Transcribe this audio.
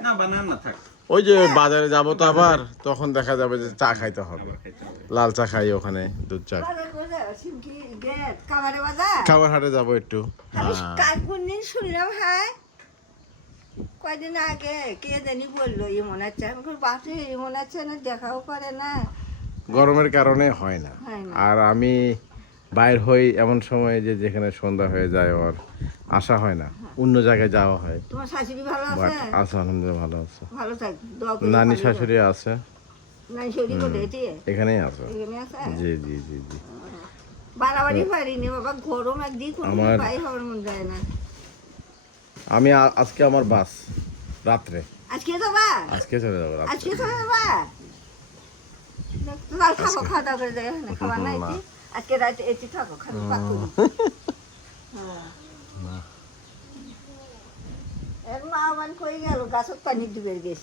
না বানান না থাক। ওই যে বাজারে যাব তো আবার, তখন দেখা যাবে যে চা খাইতে হবে। লাল চা খাই ওখানে, দুধ চা। খাবার হাটে যাবো একটু। শুনলাম হ্যাঁ কয়দিন আগে কে জানি বললো এমন আছে, আমি বাসে এমন আছে না, দেখাও করে না। গরমের কারণে হয় না। আর আমি বাইর হই এমন সময় যে যেখানে সন্ধ্যা হয়ে যায়, ওর আসা হয় না, অন্য জায়গায় যাওয়া হয়। তোমার শাশুড়ি ভালো বাট আছে? আছে, আলহামদুলিল্লাহ ভালো আছে। ভালো থাক। নানি শাশুড়ি আছে, নানি শাশুড়ি কোথায়? এখানেই আছে। এখানে আছে? জি জি জি জি। বাড়াবাড়ি পারিনি বাবা, গরম একদিন আমার- পাই হওয়ার মন যায় না। আমি আজকে আমার বাস রাত্রে, আজকে যাবা? আজকে চলে যাবো রাত্রে। আজকে চলে যাবা? তাহলে থাকো, খাওয়া দাওয়া করে যাই, এখানে খাবার নাই না। কি? আজকে রাতে এসে থাকো, খালি পাকুড়ি। এর মা আমার কই গেল, গাছত পানি ডুবে গেছে।